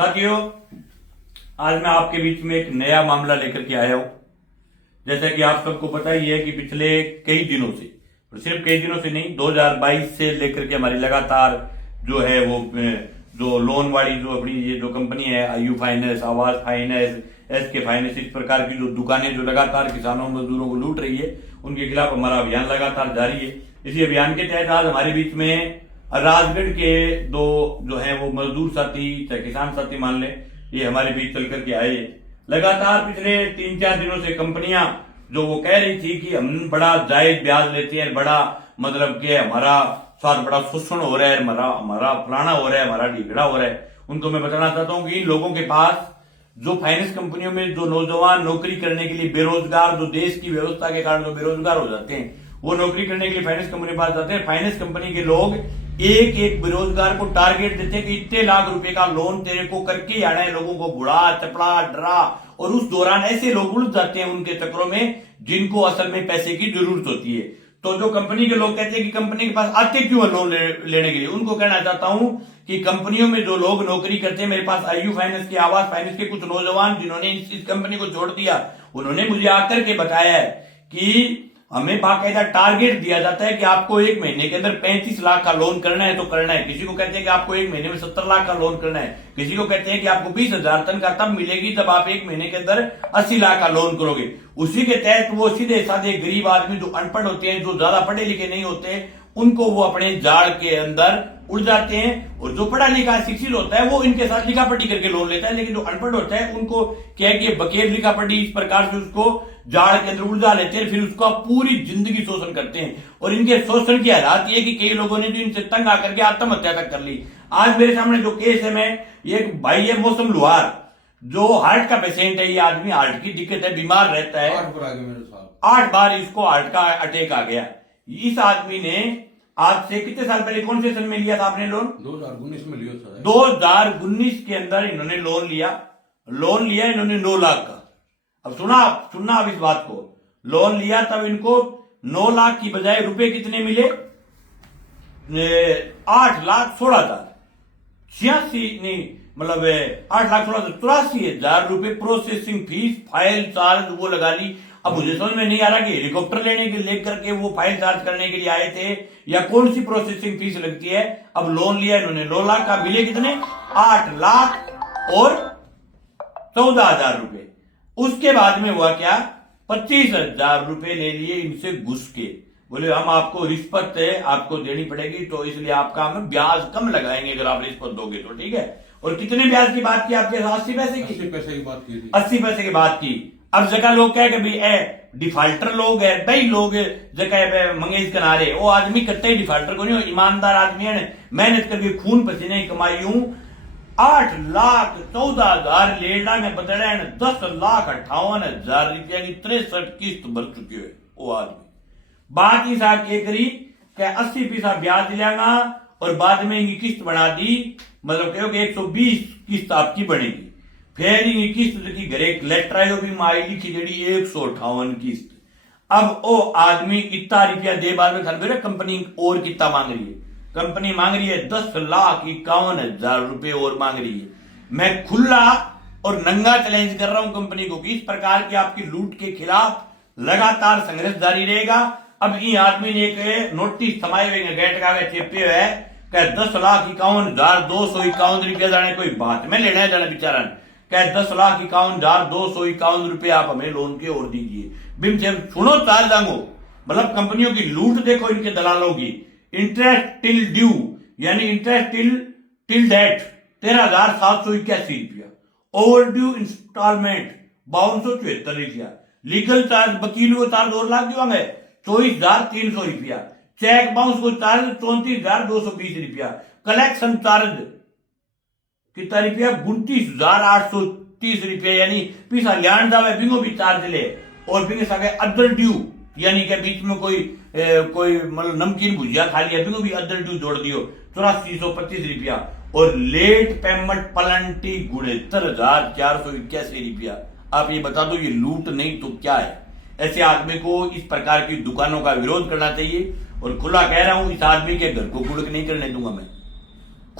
साथियों, आज मैं आपके बीच में एक नया मामला लेकर के आया हूं। जैसा कि आप सबको पता ही है कि पिछले कई दिनों से, और सिर्फ कई दिनों से नहीं, 2022 से लेकर के हमारी लगातार जो है वो जो लोन वाली जो अपनी ये जो कंपनी है, आयु फाइनेंस, आवास फाइनेंस, एसके फाइनेंस, इस प्रकार की जो दुकानें जो लगातार किसानों मजदूरों को लूट रही है, उनके खिलाफ हमारा अभियान लगातार जारी है। इसी अभियान के तहत आज हमारे बीच में राजगढ़ के दो जो है वो मजदूर साथी, चाहे किसान साथी मान लें, ये हमारे बीच चल करके आए। लगातार पिछले 3-4 दिनों से कंपनियां जो वो कह रही थी कि हम बड़ा जायज ब्याज लेते हैं, बड़ा मतलब कि हमारा साथ बड़ा शोषण हो रहा है, हमारा फलाना हो रहा है, हमारा ढीगड़ा हो रहा है, उनको मैं बताना चाहता हूं कि इन लोगों के पास जो फाइनेंस कंपनियों में जो नौजवान नौकरी करने के लिए बेरोजगार, जो देश की व्यवस्था के कारण जो बेरोजगार हो जाते हैं, वो नौकरी करने के लिए फाइनेंस कंपनी के पास जाते हैं। फाइनेंस कंपनी के लोग एक एक बेरोजगार को टारगेट देते हैं कि इतने लाख रुपए का लोन तेरे को करके आना है, लोगों को बुढ़ा चपड़ा डरा, और उस दौरान ऐसे लोग उलझ जाते हैं उनके चक्करों में जिनको असल में पैसे की जरूरत होती है। तो जो कंपनी के लोग कहते हैं कि कंपनी के पास आते क्यों लोन लेने के लिए, उनको कहना चाहता हूं कि कंपनियों में जो लोग नौकरी करते हैं, मेरे पास आयु फाइनेंस के, आवास फाइनेंस के कुछ नौजवान जिन्होंने इस कंपनी को छोड़ दिया, उन्होंने मुझे आकर के बताया है कि हमें बाकायदा टारगेट दिया जाता है कि आपको एक महीने के अंदर 35 लाख का लोन करना है तो करना है। किसी को कहते हैं कि आपको एक महीने में 70 लाख का लोन करना है, किसी को कहते हैं कि आपको 20,000 तनख्वाह तब मिलेगी जब आप एक महीने के अंदर 80 लाख का लोन करोगे। उसी के तहत वो सीधे साधे गरीब आदमी जो अनपढ़ होते हैं, जो ज्यादा पढ़े लिखे नहीं होते, उनको वो अपने जाल के अंदर उड़ जाते हैं, और जो पढ़ा लिखा शिक्षित होता है वो इनके साथ लिखा पढ़ी करके लोन लेता है, लेकिन जो अनपढ़ होता है उनको क्या है कि बकेर लिखा पढ़ी इस प्रकार से उसको जाड़ के अंदर उलझा लेते हैं, फिर उसका पूरी जिंदगी शोषण करते हैं। और इनके शोषण की हालात ये कि कई लोगों ने तो इनसे तंग आकर के आत्महत्या तक कर ली। आज मेरे सामने जो केस है, मैं एक भाई है मौसम लुहार, जो हार्ट का पेशेंट है, ये आदमी हार्ट की दिक्कत है, बीमार रहता है, 8 बार इसको हार्ट का अटैक आ गया। इस आदमी ने आज से कितने साल पहले कौन से सन में लिया था आपने लोन? 2019 में लिया था। 2019 के अंदर इन्होंने लोन लिया इन्होंने 9 लाख का। अब सुनना अब इस बात को, लोन लिया तब इनको 9 लाख की बजाय रुपए कितने मिले? 8,16,000, 86 नहीं मतलब 8,16,83,000 रुपए प्रोसेसिंग फीस, फाइल चार्ज वो लगा ली। अब मुझे समझ में नहीं आ रहा कि हेलीकॉप्टर लेकर के वो फाइल चार्ज करने के लिए आए थे या कौन सी प्रोसेसिंग फीस लगती है। अब लोन लिया इन्होंने 9 लाख का, मिले कितने? 8,14,000 रुपए। उसके बाद में हुआ क्या? 25,000 रुपए ले लिए इनसे घुस के। बोले हम आपको रिश्वत है, आपको देनी पड़ेगी, तो इसलिए आपका हम ब्याज कम लगाएंगे अगर आप रिश्वत दोगे तो, ठीक है। और कितने ब्याज की बात की आपके? 80 पैसे की, 80 पैसे की बात की थी। 80 पैसे की बात की। अब जगह लोग कहे कि भाई डिफाल्टर लोग है, भाई लोग जगह मंगेश किनारे, वो आदमी कट्टे डिफाल्टर को नहीं, ईमानदार आदमी है, मेहनत करके खून पसीने कमाई हूं। 8,14,000 लेना में बदले 10,58,000 रुपया की 63 किस्त भर चुके हुए वो आदमी। बात ही साहब के करी क्या 80% ब्याज दिलागा और बाद में इनकी किस्त बढ़ा दी, मतलब कहो कि 120 किस्त आपकी बढ़ेगी। फिर इनकी किस्त की घरे लेटर आयो भी माई लिखी जड़ी 158 किस्त। अब वो आदमी इतना रुपया दे बाद में था, कंपनी और कितना मांग रही है? कंपनी मांग रही है 10,51,000 रुपए और मांग रही है। मैं खुला और नंगा चैलेंज कर रहा हूं कंपनी को कि इस प्रकार की आपकी लूट के खिलाफ लगातार संघर्ष जारी रहेगा। अब ये आदमी ने एक नोटिस थमाए हुए गेट का चेपे हुए है, 10,51,251 रुपया जाने कोई बात में लेना है जाना बेचारा, कह 10,51,251 रुपये आप हमें लोन के और दीजिए। बिम से सुनो चार जांगो, मतलब कंपनियों की लूट देखो इनके दलालों की। इंटरेस्ट टिल ड्यू यानी इंटरेस्ट टिल डेट 13,781 रुपया, ओवर ड्यू इंस्टॉलमेंट 5,274 रुपया, लीगल चार्ज वकील को चार्ज 2 लाख दिया गए 24,300 रुपया, चेक बाउंस को चार्ज 34,220 रुपया, कलेक्शन चार्ज कितना रुपया? 29,830 रुपया, यानी पीसा लियान जावे बिंगो भी चार्ज ले, और बिंगे सके अदर ड्यू यानी के बीच में कोई मतलब नमकीन भुजिया खा लिया बिंगो भी अदर ड्यू जोड़ दियो 84,125 रुपया, और लेट पेमेंट पेनल्टी 69,481 रुपया। आप ये बता दो, ये लूट नहीं तो क्या है? ऐसे आदमी को इस प्रकार की दुकानों का विरोध करना चाहिए, और खुला कह रहा हूं इस आदमी के घर को गुड़क नहीं करने दूंगा मैं।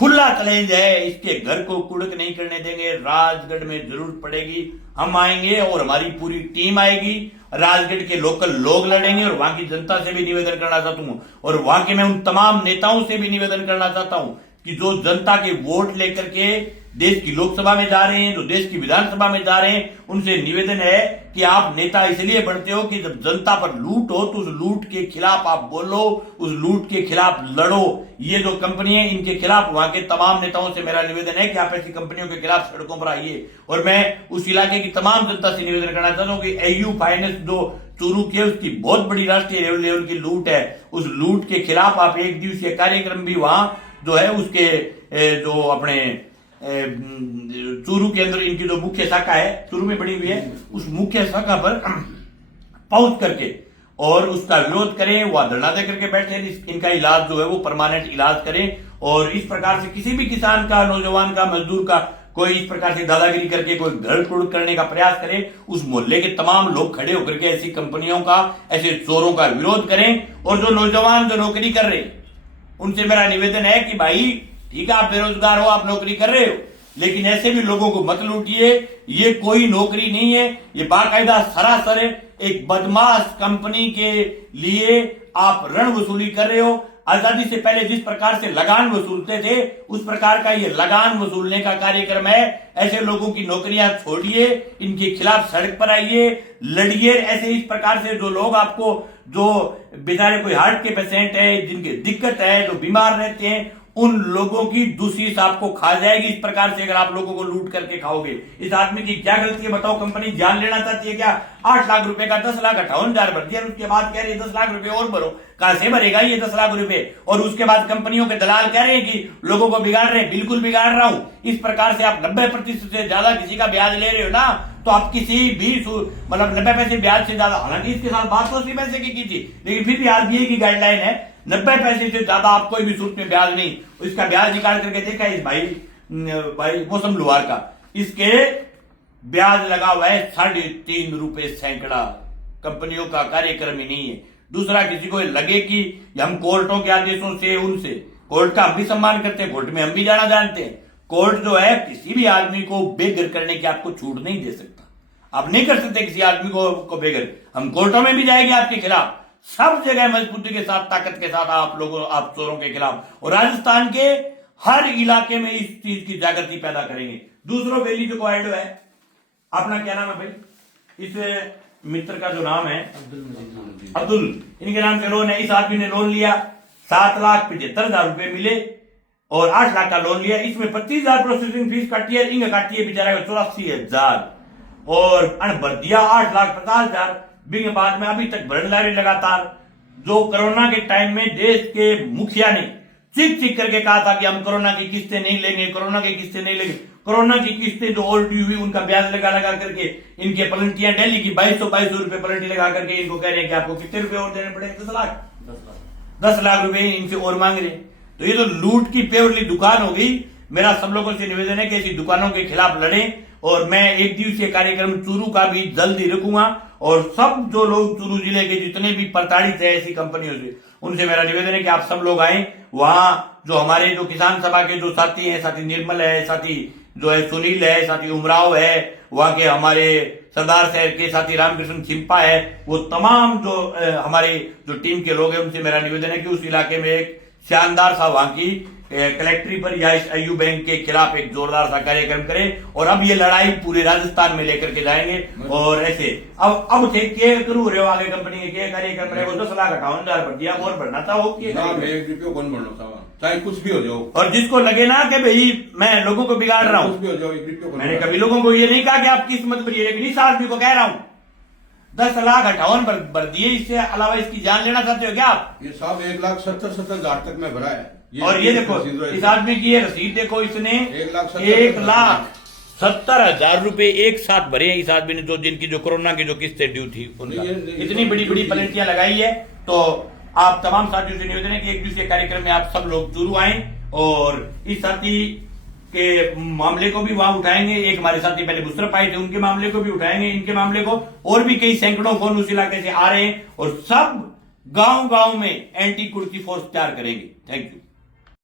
खुला चैलेंज है, इसके घर को कुड़क नहीं करने देंगे। राजगढ़ में जरूरत पड़ेगी हम आएंगे और हमारी पूरी टीम आएगी, राजगढ़ के लोकल लोग लड़ेंगे। और वहां की जनता से भी निवेदन करना चाहता हूं और वहां के मैं उन तमाम नेताओं से भी निवेदन करना चाहता हूं कि जो जनता के वोट लेकर के देश की लोकसभा में जा रहे हैं, जो देश की विधानसभा में जा रहे हैं, उनसे निवेदन है कि आप नेता इसलिए बनते हो कि जब जनता पर लूट हो तो उस लूट के खिलाफ आप बोलो, उस लूट के खिलाफ लड़ो। ये जो कंपनी है इनके खिलाफ वहां के तमाम नेताओं से मेरा निवेदन है कि आप ऐसी कंपनियों के खिलाफ सड़कों पर आइए। और मैं उस इलाके की तमाम जनता से निवेदन करना चाहता हूं कि एयू फाइनेंस जो चूरू की है उसकी बहुत बड़ी राष्ट्रीय लेवल की लूट है, उस लूट के खिलाफ आप एक दिवसीय कार्यक्रम भी वहां जो है उसके जो अपने चूरू के अंदर इनकी जो मुख्य शाखा है चूरू में बनी हुई है, उस मुख्य शाखा पर पहुंच करके और उसका विरोध करें, वह धरना दे करके बैठे, इनका इलाज जो है वो परमानेंट इलाज करें। और इस प्रकार से किसी भी किसान का, नौजवान का, मजदूर का कोई इस प्रकार से दादागिरी करके कोई घर तोड़ करने का प्रयास करे, उस मोहल्ले के तमाम लोग खड़े होकर के ऐसी कंपनियों का, ऐसे चोरों का विरोध करें। और जो नौजवान जो नौकरी कर रहे उनसे मेरा निवेदन है कि भाई ठीक है आप बेरोजगार हो, आप नौकरी कर रहे हो, लेकिन ऐसे भी लोगों को मत लूटिए। ये कोई नौकरी नहीं है, ये बाकायदा सरासर एक बदमाश कंपनी के लिए आप ऋण वसूली कर रहे हो। आजादी से पहले जिस प्रकार से लगान वसूलते थे उस प्रकार का ये लगान वसूलने का कार्यक्रम है। ऐसे लोगों की नौकरियां छोड़िए, इनके खिलाफ सड़क पर आइए, लड़िए। ऐसे इस प्रकार से जो लोग आपको, जो बेचारे कोई हार्ट के पेशेंट है, जिनकी दिक्कत है, जो बीमार रहते हैं, उन लोगों की दूसरी आपको खा जाएगी। इस प्रकार से अगर आप लोगों को लूट करके खाओगे। इस आदमी की क्या गलती है बताओ? कंपनी जान लेना चाहती है क्या? 8 लाख रुपए का 10,58,000 भर दिया, उसके बाद कह रही है 10 लाख रुपए और भरो। कहां से भरेगा ये 10 लाख रुपए? और उसके बाद कंपनियों के दलाल कह रहे हैं कि लोगों को बिगाड़ रहे हैं। बिल्कुल बिगाड़ रहा हूं। इस प्रकार से आप 90% से ज्यादा किसी का ब्याज ले रहे हो ना, तो आप किसी भी मतलब 90 पैसे ब्याज से ज्यादा, हालांकि इसके साथ बात तो 80 पैसे की थी, लेकिन फिर भी आरबीआई की गाइडलाइन है 90 पैसे से ज्यादा आप कोई भी सूद में ब्याज नहीं। इसका ब्याज निकाल करके देखा इस भाई मौसम लुहार का, इसके ब्याज लगा हुआ है 3.5 रुपए सैकड़ा। कंपनियों का कार्यक्रम ही नहीं है। दूसरा, किसी को लगे कि हम कोर्टों के आदेशों से, उनसे, कोर्ट का हम भी सम्मान करते हैं, कोर्ट में हम भी जाना जानते हैं। कोर्ट जो है किसी भी आदमी को बेघर करने की आपको छूट नहीं दे सकता। आप नहीं कर सकते किसी आदमी को बेघर। हम कोर्टों में भी जाएंगे आपके खिलाफ, सब जगह मजबूती के साथ, ताकत के साथ आप चोरों के खिलाफ। और राजस्थान के हर इलाके में इस चीज की जागृति पैदा करेंगे। दूसरों वैली जो कोएडो है, अपना क्या नाम है भाई? इस मित्र का जो नाम है अब्दुल, इनके नाम से लोन है। इस आदमी ने लोन लिया, 7,75,000 रुपए मिले और 8 लाख का लोन लिया। इसमें 25,000 प्रोसेसिंग फीस काटी है, इंग काटी है बेचारा 84,000 और भर दिया 8,50,000। बिंग बाद में अभी तक भरण ला रहे लगातार। जो कोरोना के टाइम में देश के मुखिया ने चीख करके कहा था कि हम कोरोना की किस्तें नहीं लेंगे, कोरोना की किस्तें नहीं लेंगे। कोरोना की किस्तें जो ओवर ड्यू हुई उनका ब्याज लगा करके इनके पलंटियां दिल्ली की 2200 रुपए पलंटी लगा करके इनको कह रहे हैं कि आपको कितने रुपए और देने पड़ेंगे? 10 लाख रुपए इनसे और मांग रहे। तो ये तो लूट की प्योरली दुकान हो गई। मेरा सब लोगों से निवेदन है कि ऐसी दुकानों के खिलाफ लड़ें। और मैं एक दिवसीय कार्यक्रम चूरू का भी जल्द ही रखूंगा और सब जो लोग चूरू जिले के जितने भी प्रताड़ित है ऐसी कंपनियों से, उनसे मेरा निवेदन है कि आप सब लोग आए। वहां जो हमारे जो किसान सभा के जो साथी हैं, साथी निर्मल है, साथी जो है सुनील है, साथी उमराव है, वहां के हमारे सरदार शहर के साथी रामकृष्ण चिंपा है, वो तमाम जो हमारे जो टीम के लोग हैं, उनसे मेरा निवेदन है कि उस इलाके में एक शानदार सा वहां की कलेक्ट्री पर या इस आयु बैंक के खिलाफ एक जोरदार सा कार्यक्रम करें। और अब ये लड़ाई पूरे राजस्थान में लेकर के जाएंगे। और ऐसे अब थे के करूँ रहे हो आगे कंपनी के कार्यक्रम रहे, वो 10,58,000 भर दिया और भरना था वो किए 1 रुपये कौन भरना था, चाहे कुछ भी हो जाओ। और जिसको लगे ना कि भाई मैं लोगों को बिगाड़ रहा हूँ, मैंने कभी लोगों को ये नहीं कहा कि आप किस्मत भरिए, लेकिन इस आदमी को कह रहा हूँ 10,58,000 भर दिए। इससे अलावा इसकी जान लेना चाहते हो क्या आप? ये साहब 1,70,000 तक में भरा है। और ये देखो इस आदमी की ये रसीद देखो, इसने 1,70,000 रुपए एक साथ भरे इस आदमी ने, जो जिनकी जो कोरोना की जो किस्तें ड्यू थी उनका। इतनी बड़ी बड़ी पेनल्टियां लगाई है। तो आप तमाम साथियों से निवेदन है कि एक दूसरे कार्यक्रम में आप सब लोग चूरू आए और इस साथी के मामले को भी वहां उठाएंगे। एक हमारे साथी पहले मुशर्रफ आए थे, उनके मामले को भी उठाएंगे, इनके मामले को, और भी कई सैकड़ों फोन उस इलाके से आ रहे हैं और सब गांव गांव में एंटी कुर्की फोर्स तैयार करेंगे। Thank you.